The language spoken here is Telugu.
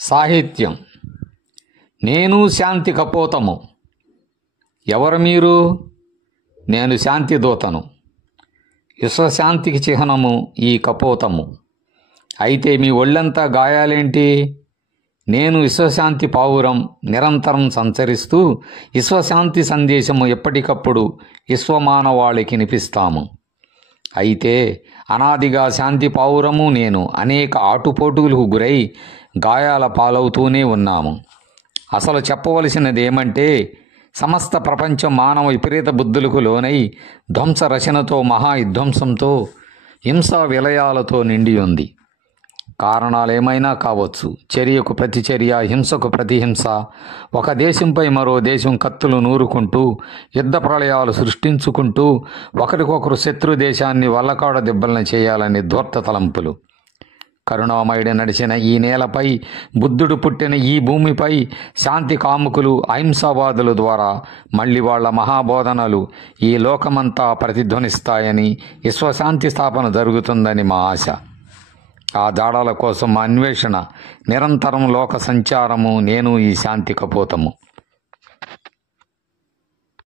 సాహిత్యం. నేను శాంతి కపోతము. ఎవరు మీరు? నేను శాంతి దూతను. విశ్వశాంతికి చిహ్నము ఈ కపోతము. అయితే మీ ఒళ్ళంతా గాయాలేంటి? నేను విశ్వశాంతి పావురం నిరంతరం సంచరిస్తూ విశ్వశాంతి సందేశము ఎప్పటికప్పుడు విశ్వమానవాళికి వినిపిస్తాము. అయితే అనాదిగా శాంతి పావురము నేను అనేక ఆటుపోటులకు గురై గాయాల పాలవుతూనే ఉన్నాము. అసలు చెప్పవలసినది ఏమంటే, సమస్త ప్రపంచం మానవ విపరీత బుద్ధులకు లోనై ధ్వంస రచనతో మహావిధ్వంసంతో హింసా విలయాలతో నిండి ఉంది. కారణాలేమైనా కావచ్చు. చర్యకు ప్రతిచర్య, హింసకు ప్రతిహింస, ఒక దేశంపై మరో దేశం కత్తులు నూరుకుంటూ యుద్ధ ప్రళయాలు సృష్టించుకుంటూ ఒకరికొకరు శత్రు దేశాన్ని వల్లకాడ దెబ్బలను చేయాలని ధూర్త తలంపులు. కరుణామయుడు నడిచిన ఈ నేలపై, బుద్ధుడు పుట్టిన ఈ భూమిపై శాంతి కాముకులు అహింసావాదుల ద్వారా మళ్ళీ వాళ్ల మహాబోధనలు ఈ లోకమంతా ప్రతిధ్వనిస్తాయని, విశ్వశాంతి స్థాపన జరుగుతుందని మా ఆశ. ఆ జాడల కోసం మా అన్వేషణ నిరంతరం లోక సంచారము. నేను ఈ శాంతి కపోతము.